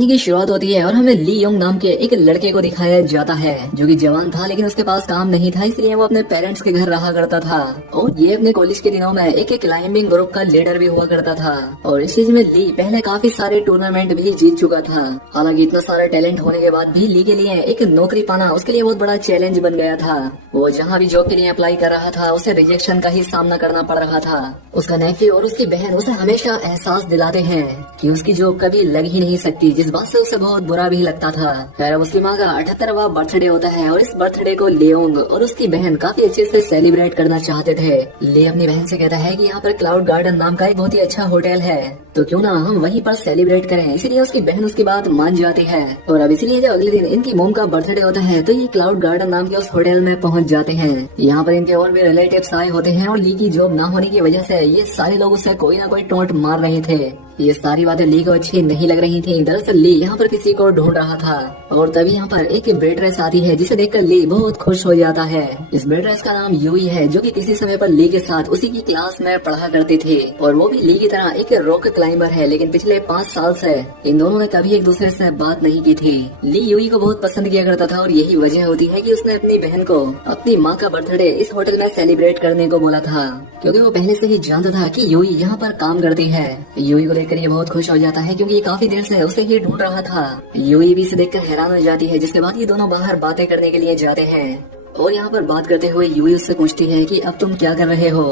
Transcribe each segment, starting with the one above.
कहानी की शुरुआत होती है और हमें ली योंग नाम के एक लड़के को दिखाया जाता है जो कि जवान था, लेकिन उसके पास काम नहीं था, इसलिए वो अपने पेरेंट्स के घर रहा करता था। और ये अपने कॉलेज के दिनों में एक क्लाइंबिंग ग्रुप का लीडर भी हुआ करता था। और इस चीज में ली पहले काफी सारे टूर्नामेंट भी जीत चुका था। हालांकि इतना सारा टैलेंट होने के बाद भी ली के लिए एक नौकरी पाना उसके लिए बहुत बड़ा चैलेंज बन गया था। वो जहाँ भी जॉब के लिए अप्लाई कर रहा था उसे रिजेक्शन का ही सामना करना पड़ रहा था। उसका नेफ्यू और उसकी बहन उसे हमेशा एहसास दिलाते हैं कि उसकी जॉब कभी लग ही नहीं सकती, जिस बात से उसे बहुत बुरा भी लगता था। खैर अब उसकी माँ का 78वां बर्थडे होता है और इस बर्थडे को लियोंग और उसकी बहन काफी अच्छे से सेलिब्रेट करना चाहते थे। ले अपनी बहन से कहता है कि यहाँ पर क्लाउड गार्डन नाम का एक बहुत ही अच्छा होटल है, तो क्यों ना हम वहीं पर सेलिब्रेट करें। इसीलिए उसकी बहन उसकी बात मान जाती है। और अब इसीलिए जब अगले दिन इनकी मोम का बर्थडे होता है तो ये क्लाउड गार्डन नाम के उस होटल में पहुँच जाते हैं। यहाँ पर इनके और भी रिलेटिव्स आए होते हैं और ली की जॉब ना होने की वजह से ये सारे लोग उससे कोई ना कोई टोंट मार रहे थे। ये सारी बातें ली को अच्छी नहीं लग रही थी। दरअसल ली यहाँ पर किसी को ढूंढ रहा था और तभी यहाँ पर एक बेड्रेस आती है जिसे देखकर ली बहुत खुश हो जाता है। इस बेड्रेस का नाम यूई है जो कि किसी समय पर ली के साथ उसी की क्लास में पढ़ा करती थी और वो भी ली की तरह एक रॉक क्लाइंबर है, लेकिन पिछले 5 साल से इन दोनों ने कभी एक दूसरे से बात नहीं की थी। ली यूई को बहुत पसंद किया करता था और यही वजह होती है कि उसने अपनी बहन को अपनी माँ का बर्थडे इस होटल में सेलिब्रेट करने को बोला था, क्योंकि वो पहले से ही जानता था कि यूई यहाँ पर काम करती है। यूई को लेकर ये बहुत खुश हो जाता है क्योंकि ये काफी देर से उसे ही ढूंढ रहा था। यूई भी इसे देखकर हैरान हो जाती है, जिसके बाद ये दोनों बाहर बातें करने के लिए जाते हैं। और यहाँ पर बात करते हुए यूई उससे पूछती है कि अब तुम क्या कर रहे हो।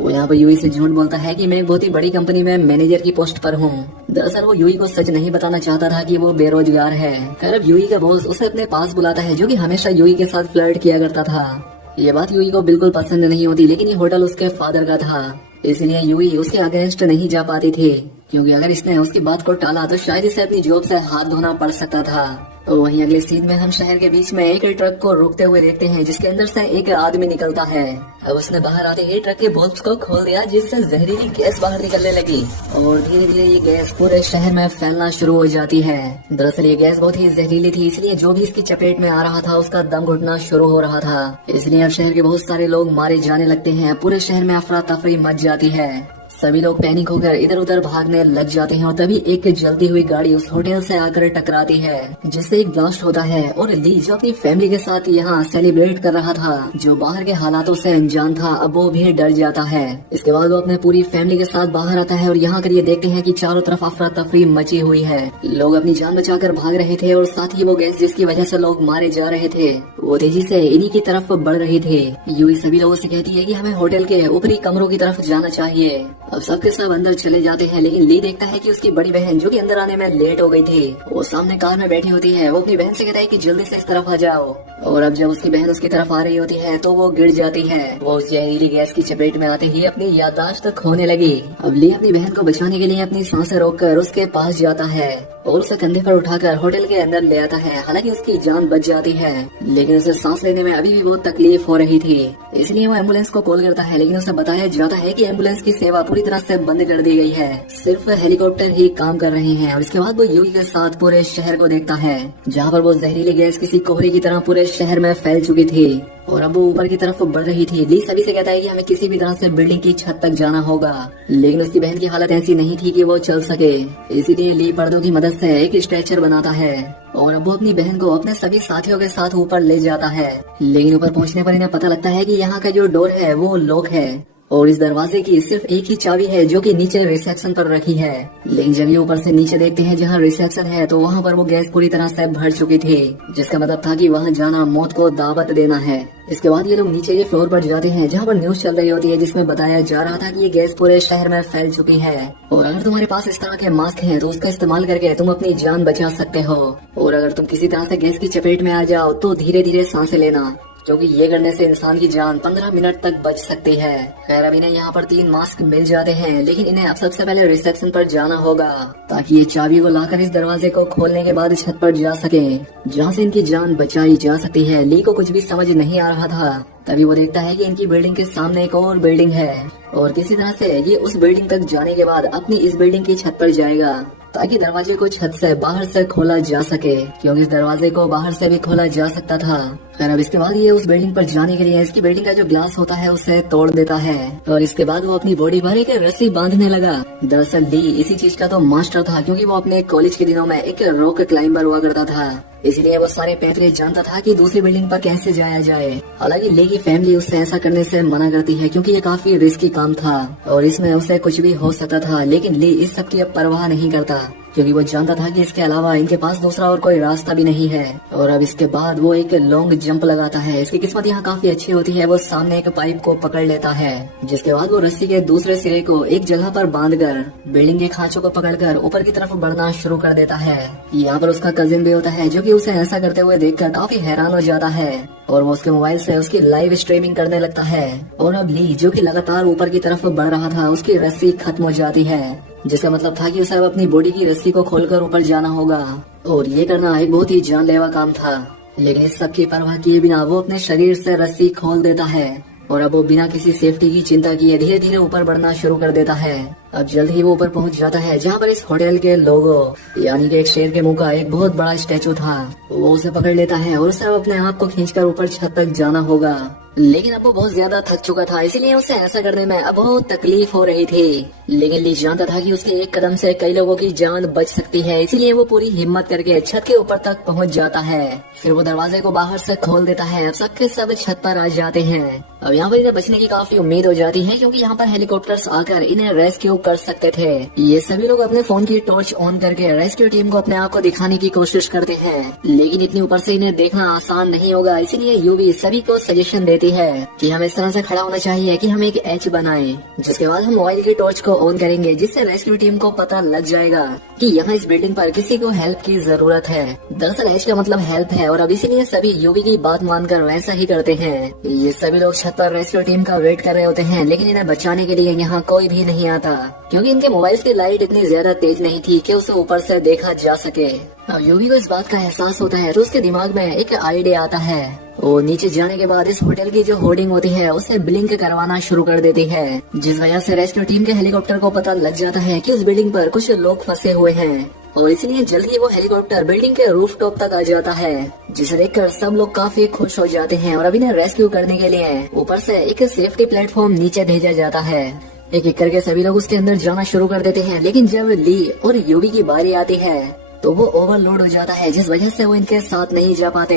वो यहाँ पर यूई से झूठ बोलता है कि मैं एक बहुत ही बड़ी कंपनी में मैनेजर की पोस्ट पर हूँ। दरअसल वो यूई को सच नहीं बताना चाहता था कि वो बेरोजगार है। खैर अब यूई का बॉस उसे अपने पास बुलाता है, जो कि हमेशा यूई के साथ फ्लर्ट किया करता था। ये बात यूई को बिल्कुल पसंद नहीं होती, लेकिन ये होटल उसके फादर का था, इसलिए यूई उसके अगेंस्ट नहीं जा पाती थी, क्योंकि अगर इसने उसकी बात को टाला तो शायद इसे अपनी जॉब से हाथ धोना पड़ सकता था। तो वहीं अगले सीन में हम शहर के बीच में एक ट्रक को रोकते हुए देखते हैं जिसके अंदर से एक आदमी निकलता है। अब उसने बाहर आते ही ट्रक के बोल्ट को खोल दिया, जिससे जहरीली गैस बाहर निकलने लगी और धीरे धीरे ये गैस पूरे शहर में फैलना शुरू हो जाती है। दरअसल ये गैस बहुत ही जहरीली थी, इसलिए जो भी इसकी चपेट में आ रहा था उसका दम घुटना शुरू हो रहा था। इसलिए अब शहर के बहुत सारे लोग मारे जाने लगते हैं। पूरे शहर में अफरा तफरी मच जाती है। सभी लोग पैनिक होकर इधर उधर भागने लग जाते हैं और तभी एक जलती हुई गाड़ी उस होटल से आकर टकराती है, जिससे एक ब्लास्ट होता है। और ली जो अपनी फैमिली के साथ यहाँ सेलिब्रेट कर रहा था, जो बाहर के हालातों से अनजान था, अब वो भी डर जाता है। इसके बाद वो अपने पूरी फैमिली के साथ बाहर आता है और यहाँ कर ये देखते हैं कि चारों तरफ अफरा तफरी मची हुई है। लोग अपनी जान बचाकर भाग रहे थे और साथ ही वो गैस जिसकी वजह से लोग मारे जा रहे थे वो तेजी से इन्हीं की तरफ बढ़ रही थी। यूई सभी लोगों से कहती है कि हमें होटल के ऊपरी कमरों की तरफ जाना चाहिए। अब सबके सब अंदर चले जाते हैं, लेकिन ली देखता है कि उसकी बड़ी बहन जो कि अंदर आने में लेट हो गई थी, वो सामने कार में बैठी होती है। वो अपनी बहन से कहता है कि जल्दी से इस तरफ आ जाओ। और अब जब उसकी बहन उसकी तरफ आ रही होती है तो वो गिर जाती है। वो उस जहरीली गैस की चपेट में आते ही अपनी याददाश्त खोने लगी। अब ली अपनी बहन को बचाने के लिए अपनी सांसें रोककर उसके पास जाता है और उसे कंधे पर उठाकर होटल के अंदर ले आता है। हालांकि उसकी जान बच जाती है, लेकिन उसे सांस लेने में अभी भी बहुत तकलीफ हो रही थी, इसलिए वो एम्बुलेंस को कॉल करता है। लेकिन उसे बताया जाता है कि एम्बुलेंस की सेवा पूरी तरह से बंद कर दी गई है, सिर्फ हेलीकॉप्टर ही काम कर रहे हैं। और इसके बाद वो यूई के साथ पूरे शहर को देखता है, जहाँ पर वो जहरीली गैस किसी कोहरे की तरह पूरे शहर में फैल चुकी थी और अब वो ऊपर की तरफ बढ़ रही थी। ली सभी से कहता है कि हमें किसी भी तरह से बिल्डिंग की छत तक जाना होगा, लेकिन उसकी बहन की हालत ऐसी नहीं थी कि वो चल सके, इसीलिए ली पर्दों की मदद से एक स्ट्रेचर बनाता है और अब वो अपनी बहन को अपने सभी साथियों के साथ ऊपर ले जाता है। लेकिन ऊपर पहुंचने पर इन्हें पता लगता है कि यहाँ का जो डोर है वो लॉक है और इस दरवाजे की सिर्फ एक ही चाबी है जो कि नीचे रिसेप्शन पर रखी है। लेकिन जब ये ऊपर से नीचे देखते हैं जहाँ रिसेप्शन है तो वहाँ पर वो गैस पूरी तरह से भर चुकी थी, जिसका मतलब था कि वहाँ जाना मौत को दावत देना है। इसके बाद ये लोग नीचे के फ्लोर पर जाते हैं जहाँ पर न्यूज चल रही होती है, जिसमें बताया जा रहा था कि ये गैस पूरे शहर में फैल चुकी है और अगर तुम्हारे पास इस तरह के मास्क हैं तो उसका इस्तेमाल करके तुम अपनी जान बचा सकते हो। और अगर तुम किसी तरह से गैस की चपेट में आ जाओ तो धीरे धीरे सांसें लेना, क्योंकि ये करने से इंसान की जान 15 मिनट तक बच सकती है। खैर अब इन्हें यहाँ पर 3 मास्क मिल जाते हैं, लेकिन इन्हें अब सबसे पहले रिसेप्शन पर जाना होगा ताकि ये चाबी को लाकर इस दरवाजे को खोलने के बाद छत पर जा सके, जहाँ से इनकी जान बचाई जा सकती है। ली को कुछ भी समझ नहीं आ रहा था, तभी वो देखता है कि इनकी बिल्डिंग के सामने एक और बिल्डिंग है और किसी तरह से ये उस बिल्डिंग तक जाने के बाद अपनी इस बिल्डिंग की छत पर जाएगा ताकि दरवाजे को छत से बाहर से खोला जा सके, क्योंकि इस दरवाजे को बाहर से भी खोला जा सकता था। और अब इसके बाद ये उस बिल्डिंग पर जाने के लिए इसकी बिल्डिंग का जो ग्लास होता है उसे तोड़ देता है और इसके बाद वो अपनी बॉडी पर एक रस्सी बांधने लगा। दरअसल ली इसी चीज का तो मास्टर था, क्योंकि वो अपने कॉलेज के दिनों में एक रॉक क्लाइंबर हुआ करता था, इसीलिए वो सारे पैतरे जानता था कि दूसरी बिल्डिंग पर कैसे जाया जाए। हालांकि ली की फैमिली उससे ऐसा करने से मना करती है, क्योंकि ये काफी रिस्की काम था और इसमें उसे कुछ भी हो सकता था। लेकिन ली इस सब की अब परवाह नहीं करता, क्योंकि वो जानता था कि इसके अलावा इनके पास दूसरा और कोई रास्ता भी नहीं है। और अब इसके बाद वो एक लॉन्ग जंप लगाता है। इसकी किस्मत यहाँ काफी अच्छी होती है, वो सामने एक पाइप को पकड़ लेता है, जिसके बाद वो रस्सी के दूसरे सिरे को एक जगह पर बांधकर बिल्डिंग के खांचों को पकड़कर ऊपर की तरफ बढ़ना शुरू कर देता है। यहाँ पर उसका कजिन भी होता है, जो कि उसे ऐसा करते हुए देखकर काफी हैरान हो जाता है और वो उसके मोबाइल से उसकी लाइव स्ट्रीमिंग करने लगता है। और अब ली, जो कि लगातार ऊपर की तरफ बढ़ रहा था, उसकी रस्सी खत्म हो जाती है, जिसका मतलब था कि उसे अब अपनी बॉडी की रस्सी को खोलकर ऊपर जाना होगा और ये करना एक बहुत ही जानलेवा काम था। लेकिन इस सब की परवाह किए बिना वो अपने शरीर से रस्सी खोल देता है और अब वो बिना किसी सेफ्टी की चिंता किए धीरे धीरे ऊपर बढ़ना शुरू कर देता है। अब जल्द ही वो ऊपर पहुंच जाता है, जहाँ पर इस होटल के लोगो यानी कि एक शेर के मुंह का एक बहुत बड़ा स्टैचू था। वो उसे पकड़ लेता है और उसे अब अपने आप को खींचकर ऊपर छत तक जाना होगा। लेकिन अब वो बहुत ज्यादा थक चुका था, इसीलिए उसे ऐसा करने में अब बहुत तकलीफ हो रही थी। लेकिन ली जानता था कि उसके एक कदम से कई लोगों की जान बच सकती है, इसीलिए वो पूरी हिम्मत करके छत के ऊपर तक पहुंच जाता है। फिर वो दरवाजे को बाहर से खोल देता है। अब सबके सब छत पर आ जाते हैं। अब यहाँ पर इन्हें बचने की काफी उम्मीद हो जाती है, क्योंकि यहाँ पर हेलीकॉप्टर्स आकर इन्हें रेस्क्यू कर सकते थे। ये सभी लोग अपने फोन की टॉर्च ऑन करके रेस्क्यू टीम को अपने आप को दिखाने की कोशिश करते हैं, लेकिन इतनी ऊपर से इन्हें देखना आसान नहीं होगा। इसीलिए यूवी सभी को सजेशन देती है कि हमें इस तरह से खड़ा होना चाहिए कि हम एक एच बनाएं, जिसके बाद हम मोबाइल की टॉर्च को ऑन करेंगे, जिससे रेस्क्यू टीम को पता लग जाएगा कि यहाँ इस बिल्डिंग पर किसी को हेल्प की जरूरत है। दरअसल एच का मतलब हेल्प है और अब इसीलिए सभी यूवी की बात मानकर वैसा ही करते हैं। ये सभी लोग छत पर रेस्क्यू टीम का वेट कर रहे होते हैं, लेकिन इन्हें बचाने के लिए यहाँ कोई भी नहीं आता, क्योंकि इनके मोबाइल की लाइट इतनी ज्यादा तेज नहीं थी कि उसे ऊपर से देखा जा सके। अब यूवी को इस बात का एहसास होता है तो उसके दिमाग में एक आइडिया आता है। वो नीचे जाने के बाद इस होटल की जो होर्डिंग होती है उसे ब्लिंक करवाना शुरू कर देती है, जिस वजह से रेस्क्यू टीम के हेलीकॉप्टर को पता लग जाता है कि उस बिल्डिंग पर कुछ लोग फंसे हुए हैं और इसलिए जल्द ही वो हेलीकॉप्टर बिल्डिंग के रूफटॉप तक आ जाता है, जिसे देखकर सब लोग काफी खुश हो जाते हैं। और अभी इन्हें रेस्क्यू करने के लिए ऊपर से एक सेफ्टी प्लेटफॉर्म नीचे भेजा जाता है। एक एक करके सभी लोग उसके अंदर जाना शुरू कर देते हैं, लेकिन जब ली और यूवी की बारी आती है तो वो ओवरलोड हो जाता है, जिस वजह से वो इनके साथ नहीं जा पाते।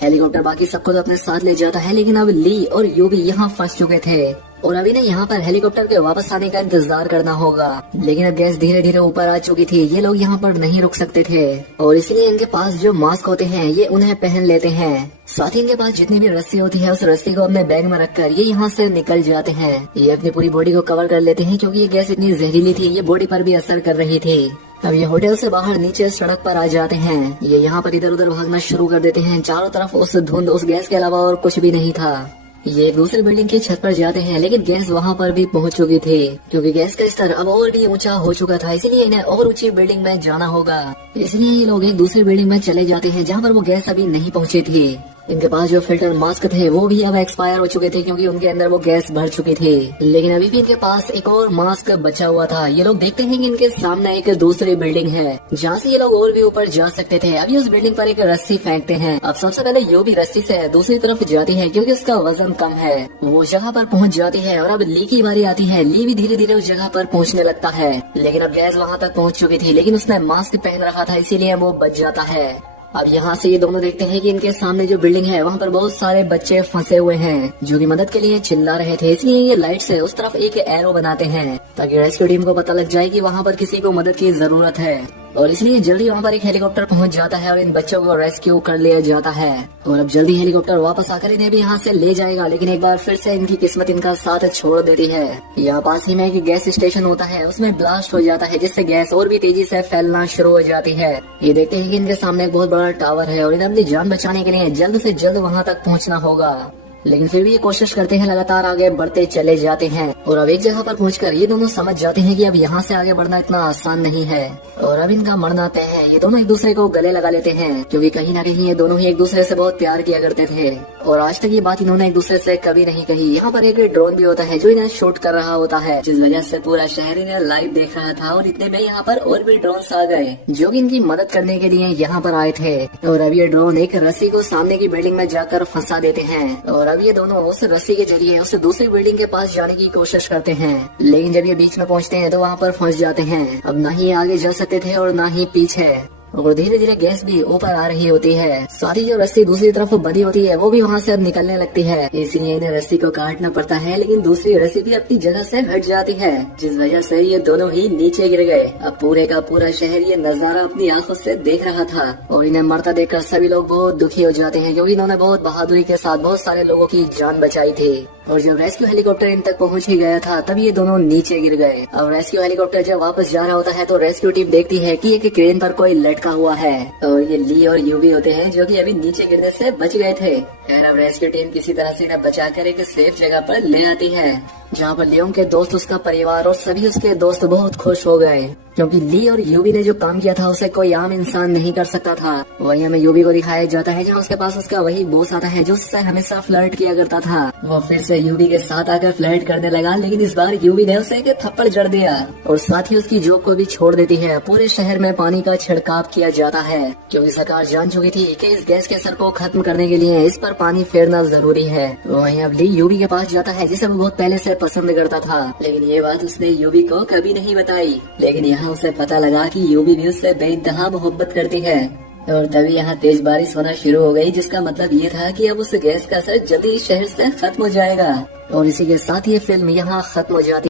हेलीकॉप्टर बाकी सबको तो अपने साथ ले जाता है, लेकिन अब ली और यूवी यहाँ फंस चुके थे और अभी ने यहाँ पर हेलीकॉप्टर के वापस आने का इंतजार करना होगा। लेकिन अब गैस धीरे धीरे ऊपर आ चुकी थी, ये लोग यहाँ पर नहीं रुक सकते थे और इसलिए इनके पास जो मास्क होते हैं ये उन्हें पहन लेते हैं। साथ ही इनके पास जितनी भी रस्सी होती है उस रस्सी को अपने बैग में रखकर ये यहाँ से निकल जाते हैं। ये अपनी पूरी बॉडी को कवर कर लेते हैं, क्योंकि ये गैस इतनी जहरीली थी, ये बॉडी पर भी असर कर रही थी। अब ये होटल से बाहर नीचे सड़क पर आ जाते हैं। ये यहाँ पर इधर उधर भागना शुरू कर देते हैं। चारों तरफ उस धुंध, उस गैस के अलावा और कुछ भी नहीं था। ये दूसरी बिल्डिंग की छत पर जाते हैं, लेकिन गैस वहाँ पर भी पहुँच चुकी थी, क्योंकि गैस का स्तर अब और भी ऊंचा हो चुका था, इसीलिए इन्हें और ऊंची बिल्डिंग में जाना होगा। इसलिए ये लोग एक दूसरी बिल्डिंग में चले जाते हैं, जहाँ पर वो गैस अभी नहीं पहुँची थी। इनके पास जो फिल्टर मास्क थे वो भी अब एक्सपायर हो चुके थे, क्योंकि उनके अंदर वो गैस भर चुकी थी। लेकिन अभी भी इनके पास एक और मास्क बचा हुआ था। ये लोग देखते हैं कि इनके सामने एक दूसरी बिल्डिंग है, जहाँ से ये लोग और भी ऊपर जा सकते थे। अभी उस बिल्डिंग पर एक रस्सी फेंकते हैं। अब सबसे पहले यो भी रस्सी से दूसरी तरफ जाती है, क्योंकि उसका वजन कम है। वो जगह पर पहुँच जाती है और अब ली की बारी आती है। ली भी धीरे धीरे उस जगह पर पहुँचने लगता है, लेकिन अब गैस वहाँ तक पहुँच चुकी थी, लेकिन उसने मास्क पहन रखा था, इसीलिए वो बच जाता है। अब यहाँ से ये दोनों देखते हैं कि इनके सामने जो बिल्डिंग है वहाँ पर बहुत सारे बच्चे फंसे हुए हैं, जो कि मदद के लिए चिल्ला रहे थे। इसलिए ये लाइट से उस तरफ एक एरो बनाते हैं, ताकि रेस्क्यू टीम को पता लग जाए कि वहाँ पर किसी को मदद की जरूरत है। और इसलिए जल्दी वहाँ पर एक हेलीकॉप्टर पहुँच जाता है और इन बच्चों को रेस्क्यू कर लिया जाता है। और अब जल्दी हेलीकॉप्टर वापस आकर इन्हें भी यहाँ से ले जाएगा, लेकिन एक बार फिर से इनकी किस्मत इनका साथ छोड़ देती है। यहाँ पास ही में एक गैस स्टेशन होता है, उसमें ब्लास्ट हो जाता है, जिससे गैस और भी तेजी से फैलना शुरू हो जाती है। ये देखते हैं कि इनके सामने एक बहुत बड़ा टावर है और इन्हें अपनी जान बचाने के लिए जल्द से जल्द वहाँ तक पहुँचना होगा। लेकिन फिर भी ये कोशिश करते हैं, लगातार आगे बढ़ते चले जाते हैं। और अब एक जगह पर पहुंचकर ये दोनों समझ जाते हैं कि अब यहाँ से आगे बढ़ना इतना आसान नहीं है और अब इनका मरना तय है। ये दोनों एक दूसरे को गले लगा लेते हैं क्योंकि कहीं ना कहीं ये दोनों ही एक दूसरे से बहुत प्यार किया करते थे और आज तक ये बात इन्होंने एक दूसरे से कभी नहीं कही। यहाँ पर एक ड्रोन भी होता है जो इन्हें शूट कर रहा होता है, जिस वजह से पूरा शहर इन्हें लाइव देख रहा था। और इतने में यहाँ पर और भी ड्रोन्स आ गए जो कि इनकी मदद करने के लिए यहाँ पर आए थे। और अब ये ड्रोन एक रस्सी को सामने की बिल्डिंग में जाकर फंसा देते हैं और अब ये दोनों उस रस्सी के जरिए उस दूसरी बिल्डिंग के पास जाने की कोशिश करते हैं। लेकिन जब ये बीच में पहुँचते हैं तो वहाँ पर फंस जाते हैं। अब ना ही आगे जा सकते थे और ना ही पीछे, और धीरे धीरे गैस भी ऊपर आ रही होती है। साथ ही जो रस्सी दूसरी तरफ बंधी होती है वो भी वहाँ से अब निकलने लगती है, इसलिए इन्हें रस्सी को काटना पड़ता है। लेकिन दूसरी रस्सी भी अपनी जगह से हट जाती है, जिस वजह से ये दोनों ही नीचे गिर गए। अब पूरे का पूरा शहर ये नजारा अपनी आंखों से देख रहा था और इन्हें मरता देखकर सभी लोग बहुत दुखी हो जाते हैं क्योंकि इन्होंने बहुत बहादुरी के साथ बहुत सारे लोगों की जान बचाई थी। और जब रेस्क्यू हेलीकॉप्टर इन तक पहुंच ही गया था तब ये दोनों नीचे गिर गए। अब रेस्क्यू हेलीकॉप्टर जब वापस जा रहा होता है तो रेस्क्यू टीम देखती है कि एक क्रेन पर कोई लटका हुआ है और ये ली और यूवी होते हैं जो कि अभी नीचे गिरने से बच गए थे। खैर अब रेस्क्यू टीम किसी तरह से इन्हें बचाकर एक सेफ जगह पर ले आती है जहाँ पर लियोंग के दोस्त, उसका परिवार और सभी उसके दोस्त बहुत खुश हो गए क्योंकि ली और यूवी ने जो काम किया था उसे कोई आम इंसान नहीं कर सकता था। वहीं हमें यूवी को दिखाया जाता है जहाँ उसके पास उसका वही बॉस आता है जो उससे हमेशा फ्लर्ट किया करता था। वो फिर से यूवी के साथ आकर फ्लर्ट करने लगा, लेकिन इस बार यूवी ने उसे एक थप्पड़ जड़ दिया और साथ ही उसकी जॉब को भी छोड़ देती है। पूरे शहर में पानी का छिड़काव किया जाता है क्योंकि सरकार जान चुकी थी कि इस गैस के असर को खत्म करने के लिए इस पर पानी फेरना जरूरी है। वहीं अब ली यूवी के पास जाता है जिसे वो बहुत पहले से पसंद करता था, लेकिन ये बात उसने यूवी को कभी नहीं बताई। लेकिन यहाँ उसे पता लगा कि यूवी भी उससे बेइंतहा मोहब्बत करती है और तभी यहाँ तेज बारिश होना शुरू हो गई, जिसका मतलब ये था कि अब उस गैस का असर जल्दी शहर से खत्म हो जाएगा। और इसी के साथ ये फिल्म यहाँ खत्म हो जाती